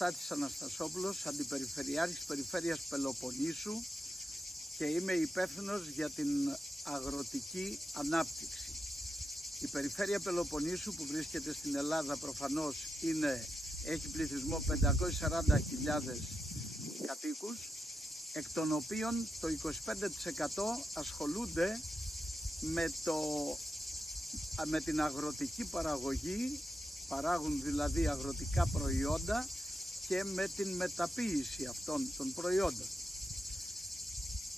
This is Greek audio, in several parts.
Στάθης Αναστασόπουλος, Αντιπεριφερειάρχης Περιφέρειας Πελοποννήσου και είμαι υπεύθυνος για την αγροτική ανάπτυξη. Η Περιφέρεια Πελοποννήσου που βρίσκεται στην Ελλάδα προφανώς έχει πληθυσμό 540.000 κατοίκους, εκ των οποίων το 25% ασχολούνται με την αγροτική παραγωγή, παράγουν δηλαδή αγροτικά προϊόντα και με την μεταποίηση αυτών των προϊόντων.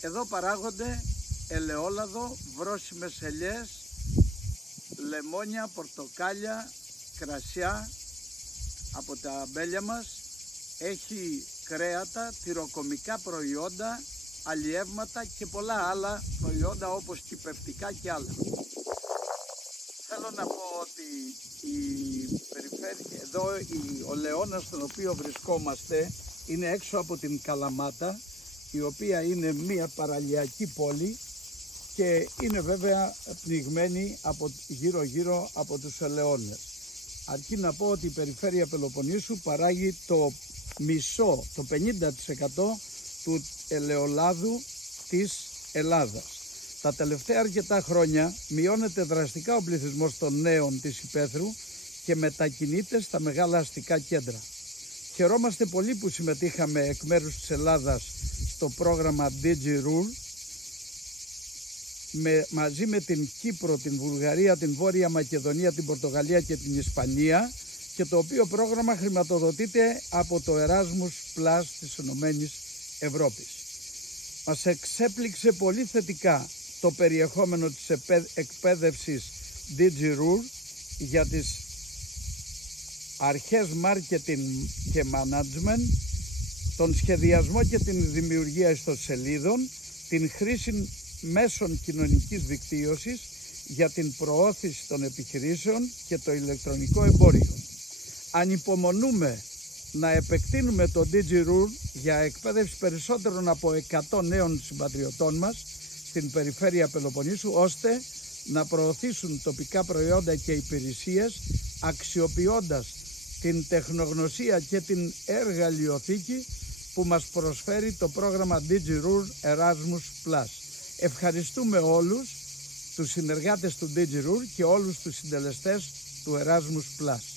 Εδώ παράγονται ελαιόλαδο, βρώσιμες ελιές, λεμόνια, πορτοκάλια, κρασιά από τα αμπέλια μας, έχει κρέατα, τυροκομικά προϊόντα, αλλιεύματα και πολλά άλλα προϊόντα όπως κυπευτικά και άλλα. Θέλω να πω ότι ο Λεώνας στον οποίο βρισκόμαστε είναι έξω από την Καλαμάτα, η οποία είναι μια παραλιακή πόλη και είναι βέβαια πνιγμένη γύρω από τους ελαιώνες. Αρκεί να πω ότι η Περιφέρεια Πελοποννήσου παράγει το 50% του ελαιολάδου της Ελλάδας. Τα τελευταία αρκετά χρόνια μειώνεται δραστικά ο πληθυσμός των νέων της υπαίθρου και μετακινείται στα μεγάλα αστικά κέντρα. Χαιρόμαστε πολύ που συμμετείχαμε εκ μέρους της Ελλάδας στο πρόγραμμα DigiRule μαζί με την Κύπρο, την Βουλγαρία, την Βόρεια Μακεδονία, την Πορτογαλία και την Ισπανία, και το οποίο πρόγραμμα χρηματοδοτείται από το Erasmus Plus της Ενωμένης Ευρώπης. Μας εξέπληξε πολύ θετικά το περιεχόμενο της εκπαίδευσης DigiRule για τις αρχές marketing και management, τον σχεδιασμό και την δημιουργία ιστοσελίδων, την χρήση μέσων κοινωνικής δικτύωσης για την προώθηση των επιχειρήσεων και το ηλεκτρονικό εμπόριο. Ανυπομονούμε να επεκτείνουμε το DigiRule για εκπαίδευση περισσότερων από 100 νέων συμπατριωτών μας στην Περιφέρεια Πελοποννήσου, ώστε να προωθήσουν τοπικά προϊόντα και υπηρεσίες αξιοποιώντας την τεχνογνωσία και την εργαλειοθήκη που μας προσφέρει το πρόγραμμα DigiRule Erasmus Plus. Ευχαριστούμε όλους τους συνεργάτες του DigiRule και όλους τους συντελεστές του Erasmus Plus.